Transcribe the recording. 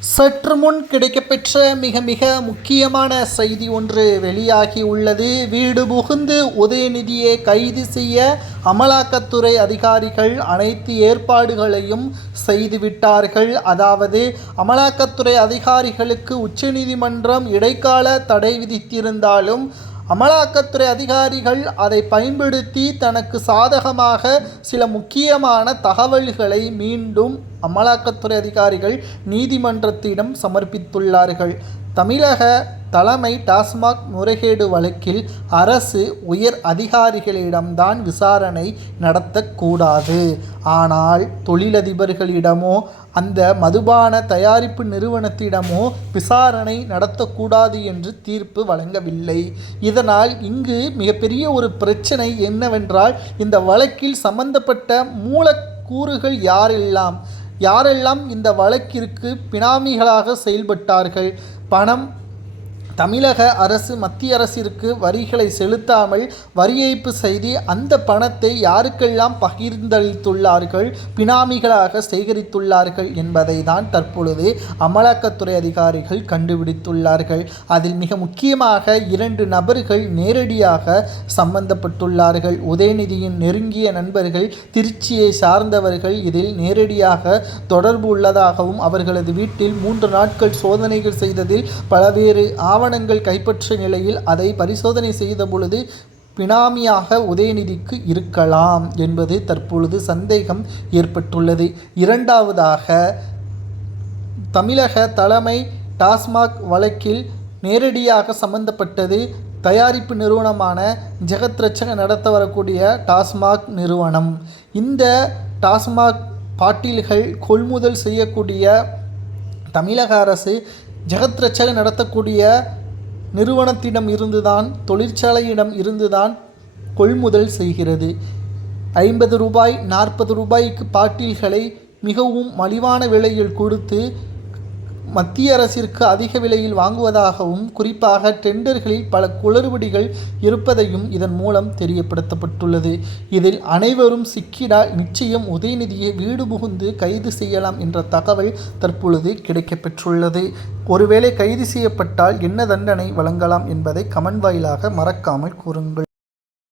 சற்று முன் கிடைக்கப்பெற்ற மிக மிக முக்கியமான செய்தி ஒன்று வெளியாகி உள்ளது. வீடு புகுந்து உதயநிதியை கைது செய்ய அமலாக்கத்துறை அதிகாரிகள் அனைத்து ஏற்பாடுகளையும் செய்துவிட்டார்கள். அதாவது அமலாக்கத்துறை அதிகாரிகளுக்கு உச்சநீதிமன்றம் இடைக்கால தடை விதித்திருந்தாலும் அமலாக்கத்துறை அதிகாரிகள் அதை பயன்படுத்தி தனக்கு சாதகமாக சில முக்கியமான தகவல்களை மீண்டும் அமலாக்கத்துறை அதிகாரிகள் நீதிமன்றத்திடம் சமர்ப்பித்துள்ளார்கள். தமிழக தலைமை டாஸ்மாக் முறைகேடு வழக்கில் அரசு உயர் அதிகாரிகளிடம்தான் விசாரணை நடத்தக்கூடாது. ஆனால் தொழிலதிபர்களிடமோ அந்த மதுபான தயாரிப்பு நிறுவனத்திடமோ விசாரணை நடத்தக்கூடாது என்று தீர்ப்பு வழங்கவில்லை. இதனால் இங்கு மிகப்பெரிய ஒரு பிரச்சனை என்னவென்றால் இந்த வழக்கில் சம்பந்தப்பட்ட மூலக்கூறுகள் யாரெல்லாம் யாரெல்லாம் இந்த வழக்கிற்கு பினாமிகளாக செயல்பட்டார்கள்? பணம் தமிழக அரசு மத்திய அரசிற்கு வரிகளை செலுத்தாமல் வரி ஏய்ப்பு செய்து அந்த பணத்தை யாருக்கெல்லாம் பகிர்ந்தளித்துள்ளார்கள் பினாமிகளாக சேகரித்துள்ளார்கள் என்பதை தான் தற்பொழுது அமலாக்கத்துறை அதிகாரிகள் கண்டுபிடித்துள்ளார்கள். அதில் மிக முக்கியமாக இரண்டு நபர்கள் நேரடியாக சம்பந்தப்பட்டுள்ளார்கள். உதயநிதியின் நெருங்கிய நண்பர்கள் திருச்சியை சார்ந்தவர்கள் இதில் நேரடியாக தொடர்பு உள்ளதாகவும் அவர்களது வீட்டில் மூன்று நாட்கள் சோதனைகள் செய்ததில் பல்வேறு ஆவணங்கள் கைப்பற்றிய நிலையில் அதை பரிசோதனை செய்த பொழுது பினாமியாக உதயநிதிக்கு இருக்கலாம் என்பது தற்பொழுது சந்தேகம் ஏற்பட்டுள்ளது. இரண்டாவதாக தமிழக தலைமை டாஸ்மாக் வழக்கில் நேரடியாக சம்பந்தப்பட்டது தயாரிப்பு நிறுவனமான ஜெகத் ரட்சக நடத்த வரக்கூடிய டாஸ்மாக் நிறுவனம். இந்த டாஸ்மாக் பாட்டில்கள் கொள்முதல் செய்யக்கூடிய தமிழக அரசு ஜெகத் ரட்சக நடத்தக்கூடிய நிறுவனத்திடம் இருந்துதான் தொழிற்சாலையிடம் இருந்துதான் கொள்முதல் செய்கிறது. ஐம்பது ரூபாய் நாற்பது ரூபாய்க்கு பாட்டில்களை மிகவும் மலிவான விலையில் கொடுத்து மத்திய அரசிற்கு அதிக விலையில் வாங்குவதாகவும் குறிப்பாக டெண்டர்களில் பல குளறுபடிகள் இருப்பதையும் இதன் மூலம் தெரியப்படுத்தப்பட்டுள்ளது. இதில் அனைவரும் சிக்கிடால் நிச்சயம் உதயநிதியை வீடு புகுந்து கைது செய்யலாம் என்ற தகவல் தற்பொழுது கிடைக்கப்பெற்றுள்ளது. ஒருவேளை கைது செய்யப்பட்டால் என்ன தண்டனை வழங்கலாம் என்பதை கமெண்ட் வாயிலாக மறக்காமல் கூறுங்கள்.